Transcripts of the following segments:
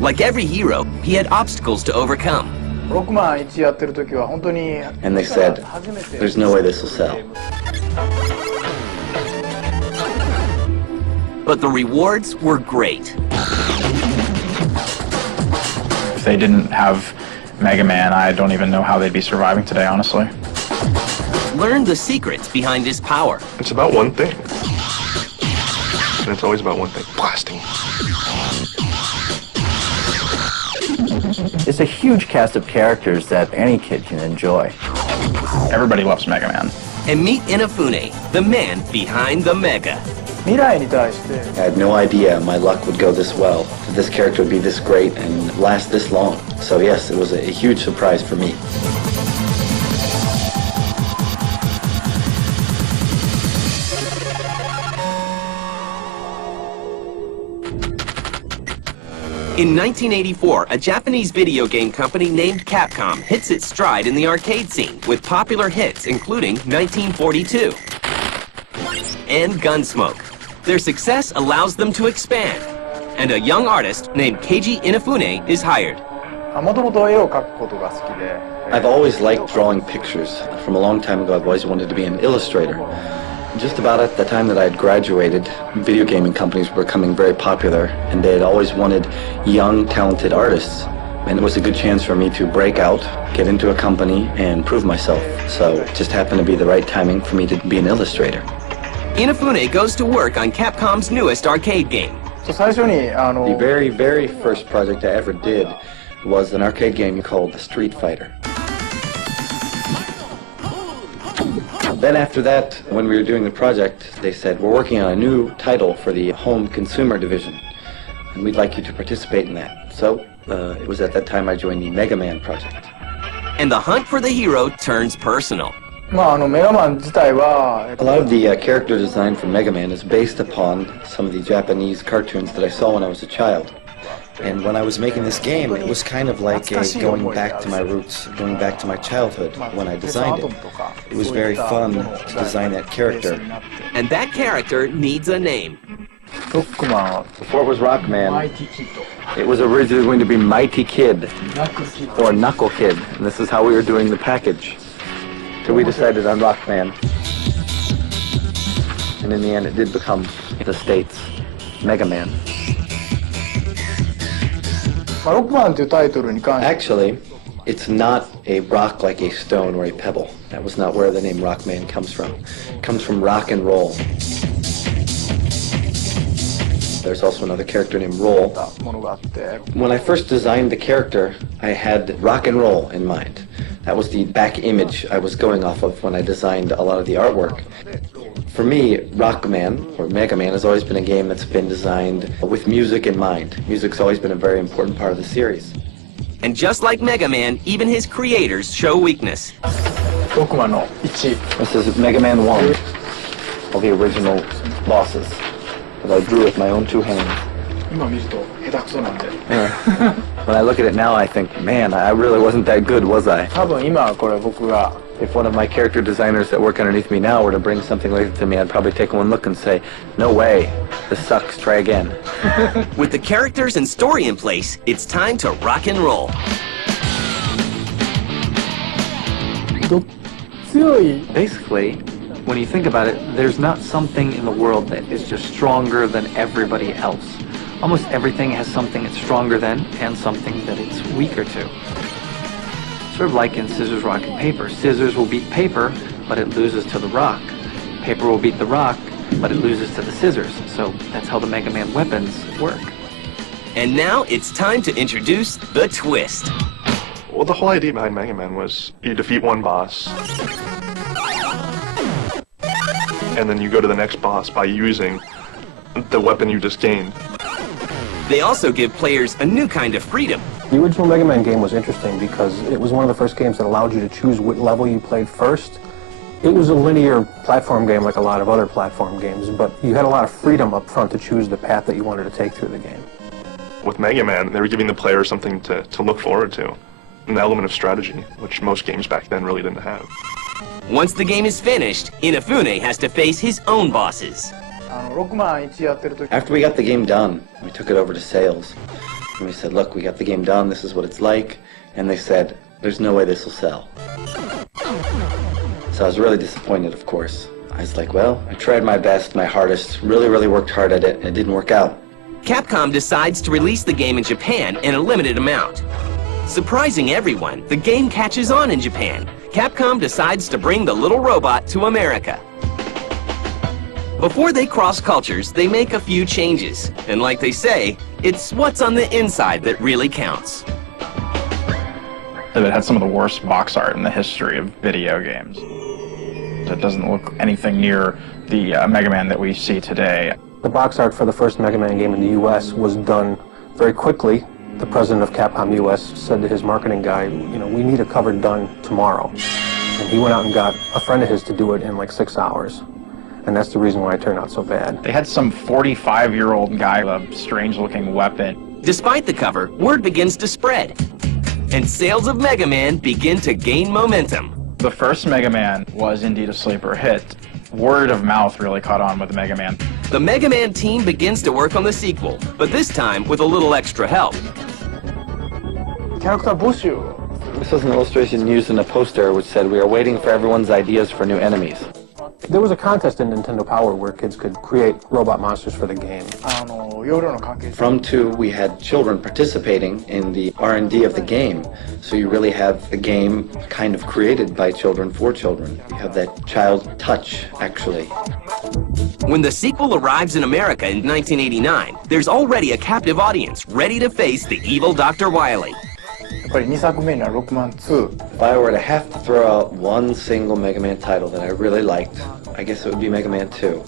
Like every hero, he had obstacles to overcome. And they said, there's no way this will sell. But the rewards were great. If they didn't have Mega Man, I don't even know how they'd be surviving today, honestly. Learn the secrets behind his power. It's about one thing. And it's always about one thing, blasting. It's a huge cast of characters that any kid can enjoy. Everybody loves Mega Man. And meet Inafune, the man behind the Mega. I had no idea my luck would go this well, that this character would be this great and last this long. So yes, it was a huge surprise for me. In 1984, a Japanese video game company named Capcom hits its stride in the arcade scene with popular hits including 1942 and Gunsmoke. Their success allows them to expand, and a young artist named Keiji Inafune is hired. I've always liked drawing pictures. From a long time ago, I've always wanted to be an illustrator. Just about at the time that I had graduated, video gaming companies were becoming very popular, and they had always wanted young, talented artists. And it was a good chance for me to break out, get into a company, and prove myself. So it just happened to be the right timing for me to be an illustrator. Inafune goes to work on Capcom's newest arcade game. The very, very first project I ever did was an arcade game called Street Fighter. Then after that, when we were doing the project, they said, we're working on a new title for the home consumer division, and we'd like you to participate in that. So it was at that time I joined the Mega Man project. And the hunt for the hero turns personal. A lot of the character design for Mega Man is based upon some of the Japanese cartoons that I saw when I was a child. And when I was making this game, it was kind of like going back to my roots, going back to my childhood when I designed it. It was very fun to design that character. And that character needs a name. Before it was Rockman, it was originally going to be Mighty Kid, or Knuckle Kid, and this is how we were doing the package. So we decided on Rockman. And in the end, it did become the States Mega Man. Actually, it's not a rock like a stone or a pebble. That was not where the name Rockman comes from. It comes from rock and roll. There's also another character named Roll. When I first designed the character, I had rock and roll in mind. That was the back image I was going off of when I designed a lot of the artwork. For me, Rockman, or Mega Man, has always been a game that's been designed with music in mind. Music's always been a very important part of the series. And just like Mega Man, even his creators show weakness. This is Mega Man 1, all the original bosses that I drew with my own two hands. When I look at it now, I think, man, I really wasn't that good, was I? If one of my character designers that work underneath me now were to bring something like that to me, I'd probably take one look and say, no way, this sucks, try again. With the characters and story in place, it's time to rock and roll. Basically, when you think about it, there's not something in the world that is just stronger than everybody else. Almost everything has something it's stronger than and something that it's weaker to. Sort of like in scissors, rock, and paper. Scissors will beat paper, but it loses to the rock. Paper will beat the rock, but it loses to the scissors. So that's how the Mega Man weapons work. And now it's time to introduce the twist. Well, the whole idea behind Mega Man was you defeat one boss, and then you go to the next boss by using the weapon you just gained. They also give players a new kind of freedom. The original Mega Man game was interesting because it was one of the first games that allowed you to choose what level you played first. It was a linear platform game like a lot of other platform games, but you had a lot of freedom up front to choose the path that you wanted to take through the game. With Mega Man, they were giving the player something to look forward to, an element of strategy, which most games back then really didn't have. Once the game is finished, Inafune has to face his own bosses. After we got the game done, we took it over to sales. And we said, look, we got the game done, this is what it's like. And they said, there's no way this will sell. So I was really disappointed, of course. I was like, well, I tried my best, my hardest, really worked hard at it, and it didn't work out. Capcom decides to release the game in Japan in a limited amount. Surprising everyone, the game catches on in Japan. Capcom decides to bring the little robot to America. Before they cross cultures, they make a few changes. And like they say, it's what's on the inside that really counts. It had some of the worst box art in the history of video games. It doesn't look anything near the Mega Man that we see today. The box art for the first Mega Man game in the US was done very quickly. The president of Capcom US said to his marketing guy, you know, we need a cover done tomorrow. And he went out and got a friend of his to do it in like 6 hours. And that's the reason why it turned out so bad. They had some 45-year-old guy with a strange-looking weapon. Despite the cover, word begins to spread. And sales of Mega Man begin to gain momentum. The first Mega Man was indeed a sleeper hit. Word of mouth really caught on with Mega Man. The Mega Man team begins to work on the sequel, but this time with a little extra help. This was an illustration used in a poster which said, we are waiting for everyone's ideas for new enemies. There was a contest in Nintendo Power where kids could create robot monsters for the game. From 2, we had children participating in the R&D of the game. So you really have the game kind of created by children for children. You have that child touch, actually. When the sequel arrives in America in 1989, there's already a captive audience ready to face the evil Dr. Wily. If I were to have to throw out one single Mega Man title that I really liked, I guess it would be Mega Man 2.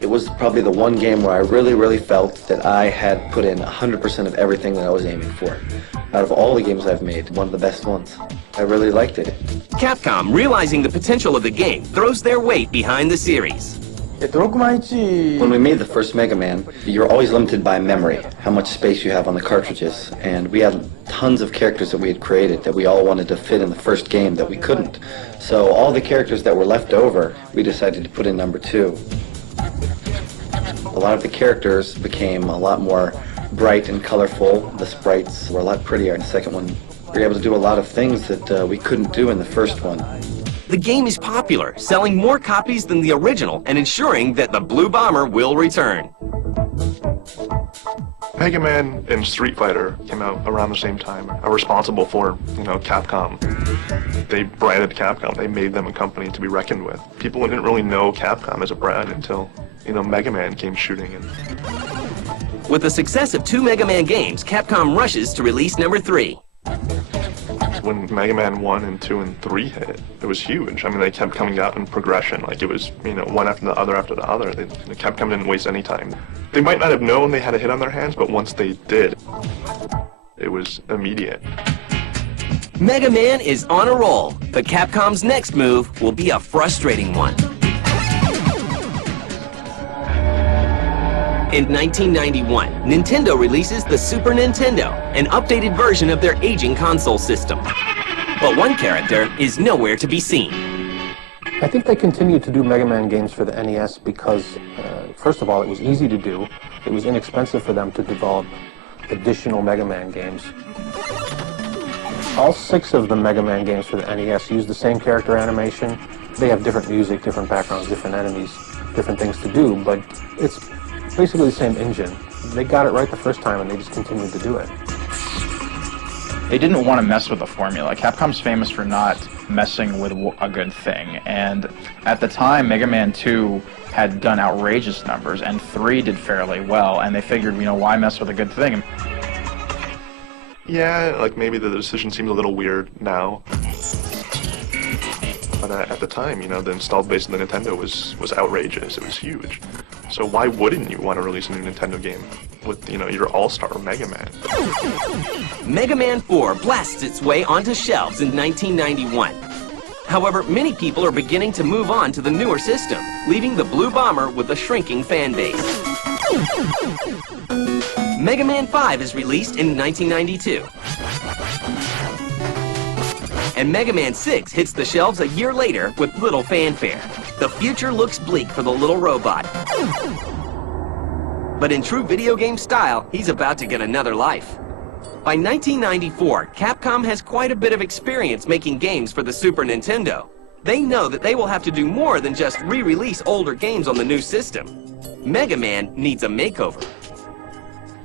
It was probably the one game where I really felt that I had put in 100% of everything that I was aiming for. Out of all the games I've made, one of the best ones. I really liked it. Capcom, realizing the potential of the game, throws their weight behind the series. When we made the first Mega Man, you're always limited by memory, how much space you have on the cartridges. And we had tons of characters that we had created that we all wanted to fit in the first game that we couldn't. So all the characters that were left over, we decided to put in number 2. A lot of the characters became a lot more bright and colorful. The sprites were a lot prettier in the second one. We were able to do a lot of things that we couldn't do in the first one. The game is popular, selling more copies than the original and ensuring that the Blue Bomber will return. Mega Man and Street Fighter came out around the same time, are responsible for, Capcom. They branded Capcom. They made them a company to be reckoned with. People didn't really know Capcom as a brand until, Mega Man came shooting in. With the success of 2 Mega Man games, Capcom rushes to release number 3. When Mega Man 1 and 2 and 3 hit, it was huge. I mean, they kept coming out in progression. Like, it was, one after the other after the other. Capcom didn't waste any time. They might not have known they had a hit on their hands, but once they did, it was immediate. Mega Man is on a roll, but Capcom's next move will be a frustrating one. In 1991, Nintendo releases the Super Nintendo, an updated version of their aging console system. But one character is nowhere to be seen. I think they continued to do Mega Man games for the NES because, first of all, it was easy to do. It was inexpensive for them to develop additional Mega Man games. All 6 of the Mega Man games for the NES use the same character animation. They have different music, different backgrounds, different enemies, different things to do, but it's basically the same engine. They got it right the first time and they just continued to do it. They didn't want to mess with the formula. Capcom's famous for not messing with a good thing, and at the time Mega Man 2 had done outrageous numbers and 3 did fairly well, and they figured, why mess with a good thing? Yeah, like maybe the decision seems a little weird now. But at the time, the installed base of the Nintendo was outrageous. It was huge. So why wouldn't you want to release a new Nintendo game with, your all-star Mega Man? Mega Man 4 blasts its way onto shelves in 1991. However, many people are beginning to move on to the newer system, leaving the Blue Bomber with a shrinking fan base. Mega Man 5 is released in 1992. And Mega Man 6 hits the shelves a year later with little fanfare. The future looks bleak for the little robot. But in true video game style, he's about to get another life. By 1994, Capcom has quite a bit of experience making games for the Super Nintendo. They know that they will have to do more than just re-release older games on the new system. Mega Man needs a makeover.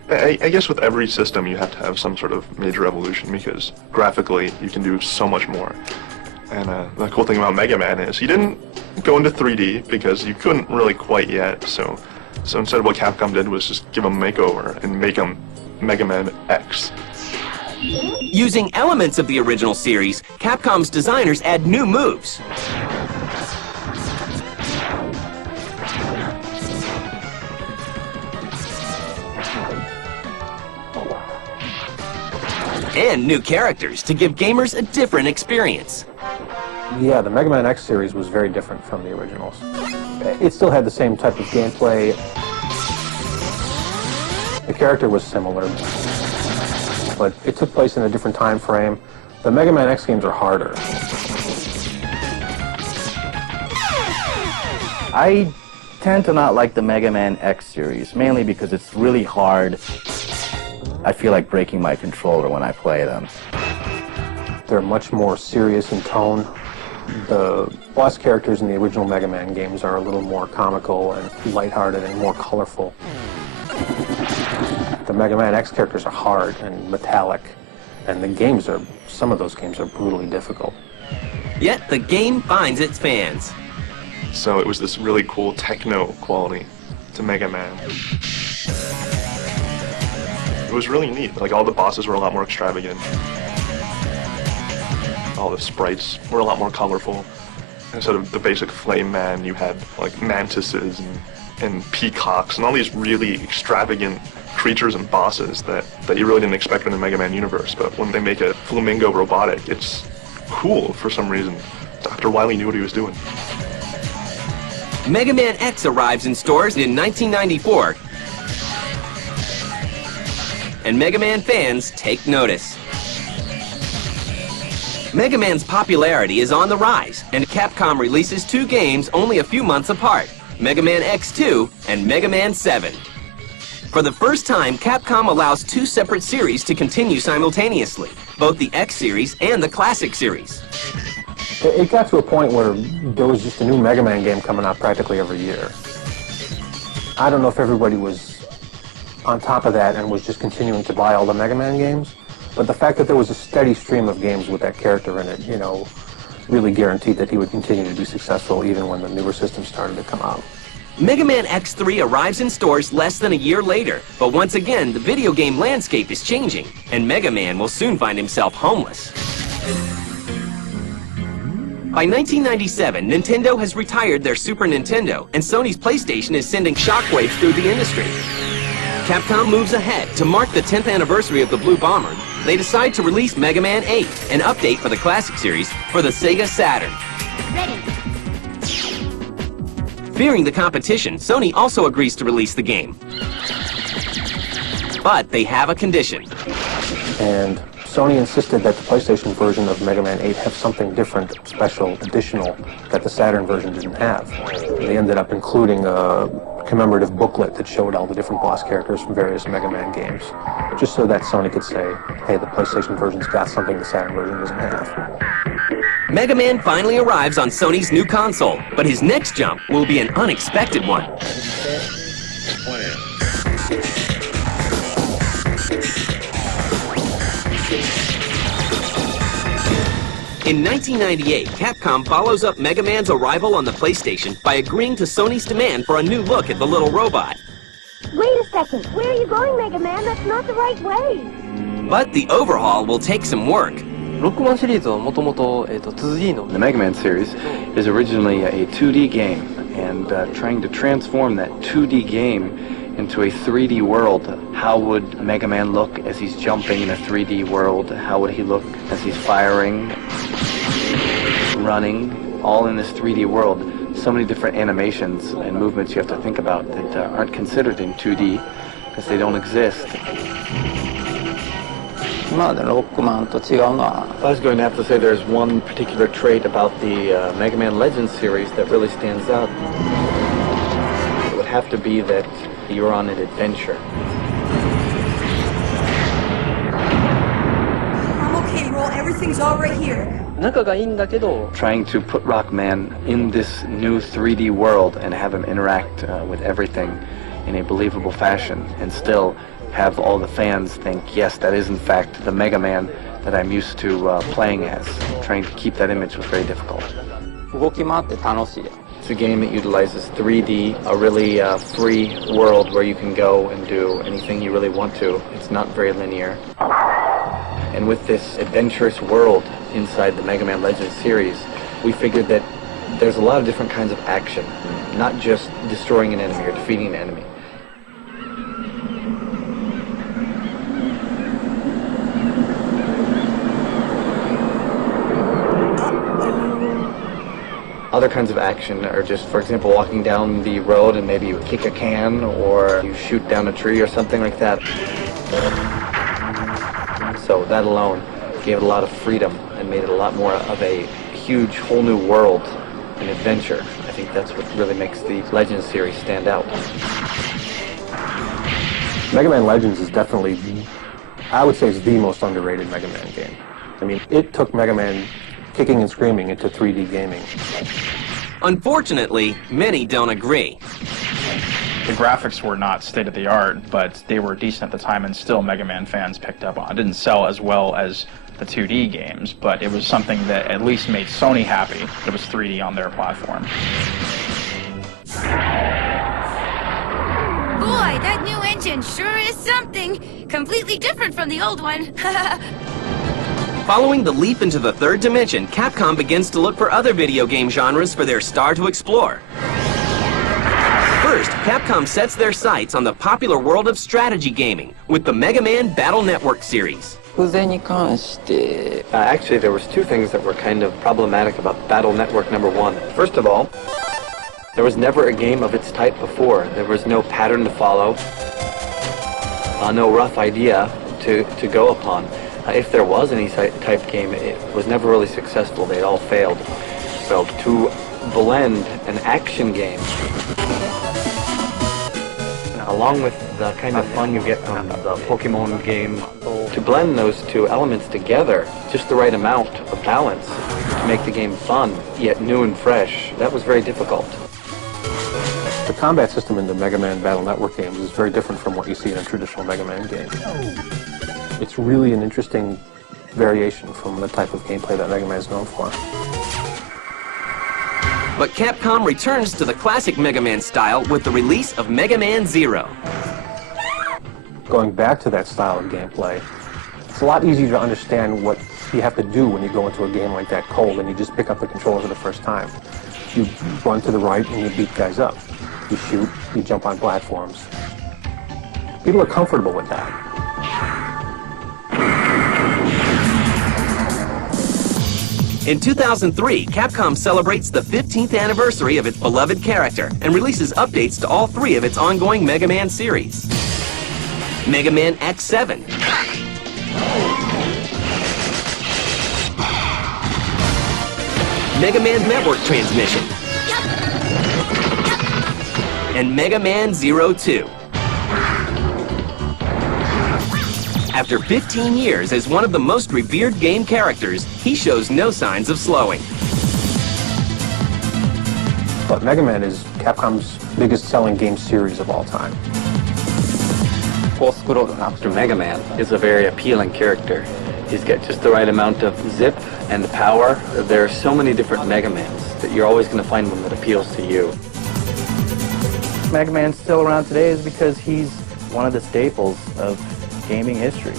I guess with every system you have to have some sort of major evolution because graphically you can do so much more. And the cool thing about Mega Man is he didn't go into 3D because you couldn't really quite yet. So instead what Capcom did was just give him a makeover and make him Mega Man X. Using elements of the original series, Capcom's designers add new moves. And new characters to give gamers a different experience. Yeah, the Mega Man X series was very different from the originals. It still had the same type of gameplay. The character was similar, but it took place in a different time frame. The Mega Man X games are harder. I tend to not like the Mega Man X series, mainly because it's really hard. I feel like breaking my controller when I play them. They're much more serious in tone. The boss characters in the original Mega Man games are a little more comical and lighthearted and more colorful. The Mega Man X characters are hard and metallic, and some of those games are brutally difficult. Yet the game finds its fans. So it was this really cool techno quality to Mega Man. It was really neat. Like all the bosses were a lot more extravagant. All the sprites were a lot more colorful. Instead of the basic Flame Man, you had like mantises and peacocks and all these really extravagant creatures and bosses that you really didn't expect in the Mega Man universe. But when they make a flamingo robotic, it's cool for some reason. Dr. Wily knew what he was doing. Mega Man X arrives in stores in 1994. And Mega Man fans take notice. Mega Man's popularity is on the rise, and Capcom releases two games only a few months apart, Mega Man X2 and Mega Man 7. For the first time, Capcom allows two separate series to continue simultaneously, both the X series and the Classic series. It got to a point where there was just a new Mega Man game coming out practically every year. I don't know if everybody was on top of that and was just continuing to buy all the Mega Man games, but the fact that there was a steady stream of games with that character in it, really guaranteed that he would continue to be successful even when the newer systems started to come out. Mega Man X3 arrives in stores less than a year later, but once again, the video game landscape is changing, and Mega Man will soon find himself homeless. By 1997, Nintendo has retired their Super Nintendo, and Sony's PlayStation is sending shockwaves through the industry. Capcom moves ahead. To mark the 10th anniversary of the Blue Bomber, they decide to release Mega Man 8, an update for the Classic series, for the Sega Saturn. Ready. Fearing the competition, Sony also agrees to release the game. But they have a condition. And Sony insisted that the PlayStation version of Mega Man 8 have something different, special, additional, that the Saturn version didn't have. They ended up including a commemorative booklet that showed all the different boss characters from various Mega Man games, just so that Sony could say, hey, the PlayStation version's got something the Saturn version doesn't have. Mega Man finally arrives on Sony's new console, but his next jump will be an unexpected one. In 1998, Capcom follows up Mega Man's arrival on the PlayStation by agreeing to Sony's demand for a new look at the little robot. Wait a second. Where are you going, Mega Man? That's not the right way. But the overhaul will take some work. The Mega Man series is originally a 2D game, and trying to transform that 2D game into a 3D world. How would Mega Man look as he's jumping in a 3D world? How would he look as he's firing, running, all in this 3D world? So many different animations and movements you have to think about that aren't considered in 2D because they don't exist. I was going to have to say there's one particular trait about the Mega Man Legends series that really stands out. It would have to be that You're on an adventure. I'm okay, Roll. Everything's all right here. Trying to put Rockman in this new 3D world and have him interact with everything in a believable fashion and still have all the fans think, yes, that is in fact the Mega Man that I'm used to playing as. Trying to keep that image was very difficult. It's a game that utilizes 3D, a really free world where you can go and do anything you really want to. It's not very linear. And with this adventurous world inside the Mega Man Legends series, we figured that there's a lot of different kinds of action, not just destroying an enemy or defeating an enemy. Other kinds of action are just, for example, walking down the road and maybe you kick a can or you shoot down a tree or something like that. So that alone gave it a lot of freedom and made it a lot more of a huge whole new world and adventure. I think that's what really makes the Legends series stand out. Mega Man Legends is definitely, I would say, it's the most underrated Mega Man game. I mean, it took Mega Man kicking and screaming into 3D gaming. Unfortunately, many don't agree. The graphics were not state-of-the-art, but they were decent at the time, and still Mega Man fans picked up on. It didn't sell as well as the 2D games, but it was something that at least made Sony happy that it was 3D on their platform. Boy, that new engine sure is something. Completely different from the old one. Following the leap into the third dimension, Capcom begins to look for other video game genres for their star to explore. First, Capcom sets their sights on the popular world of strategy gaming with the Mega Man Battle Network series. Actually, there was two things that were kind of problematic about Battle Network #1. First of all, there was never a game of its type before. There was no pattern to follow, no rough idea to go upon. If there was any type game, it was never really successful. They all failed. So to blend an action game along with the kind of fun you get from the Pokemon game, to blend those two elements together, just the right amount of balance to make the game fun, yet new and fresh, that was very difficult. The combat system in the Mega Man Battle Network games is very different from what you see in a traditional Mega Man game. It's really an interesting variation from the type of gameplay that Mega Man is known for. But Capcom returns to the classic Mega Man style with the release of Mega Man Zero. Going back to that style of gameplay, it's a lot easier to understand what you have to do when you go into a game like that cold and you just pick up the controller for the first time. You run to the right and you beat guys up. You shoot, you jump on platforms. People are comfortable with that. In 2003, Capcom celebrates the 15th anniversary of its beloved character and releases updates to all three of its ongoing Mega Man series. Mega Man X7, Mega Man Network Transmission, and Mega Man Zero 2. After 15 years as one of the most revered game characters, he shows no signs of slowing. But Mega Man is Capcom's biggest selling game series of all time. Mr. Mega Man is a very appealing character. He's got just the right amount of zip and power. There are so many different Mega Mans that you're always going to find one that appeals to you. Mega Man's still around today is because he's one of the staples of gaming history.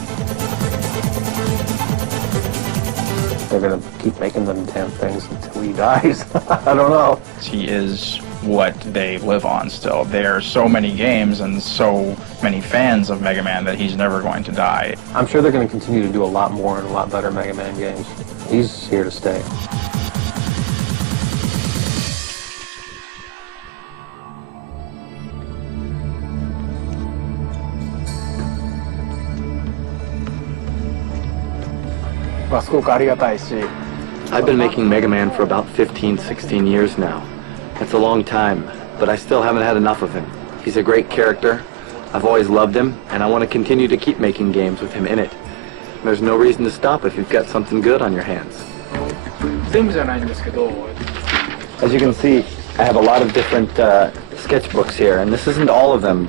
They're going to keep making them damn things until he dies. I don't know. He is what they live on still. There are so many games and so many fans of Mega Man that he's never going to die. I'm sure they're going to continue to do a lot more and a lot better Mega Man games. He's here to stay. I've been making Mega Man for about 15, 16 years now. That's a long time, but I still haven't had enough of him. He's a great character. I've always loved him, and I want to continue to keep making games with him in it. There's no reason to stop if you've got something good on your hands. As you can see, I have a lot of different sketchbooks here, and this isn't all of them.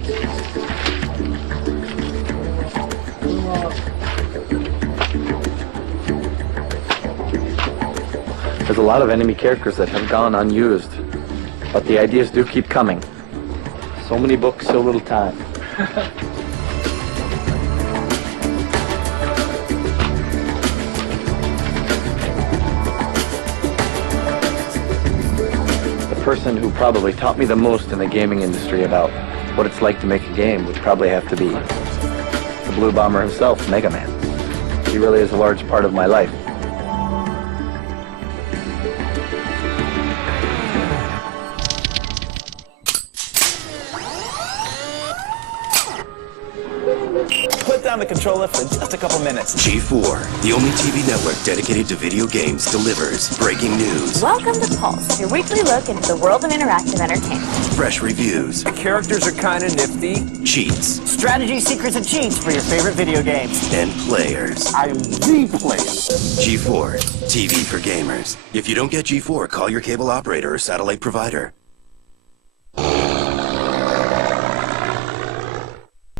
There's a lot of enemy characters that have gone unused, but the ideas do keep coming. So many books, so little time. The person who probably taught me the most in the gaming industry about what it's like to make a game would probably have to be the Blue Bomber himself, Mega Man. He really is a large part of my life. Put down the controller for just a couple minutes. G4, the only TV network dedicated to video games, delivers breaking news, Welcome to Pulse, your weekly look into the world of interactive entertainment. fresh reviews, The characters are kind of nifty. cheats, Strategy, secrets, and cheats for your favorite video games. and players. I am the player. G4, TV for gamers. If you don't get G4, call your cable operator or satellite provider.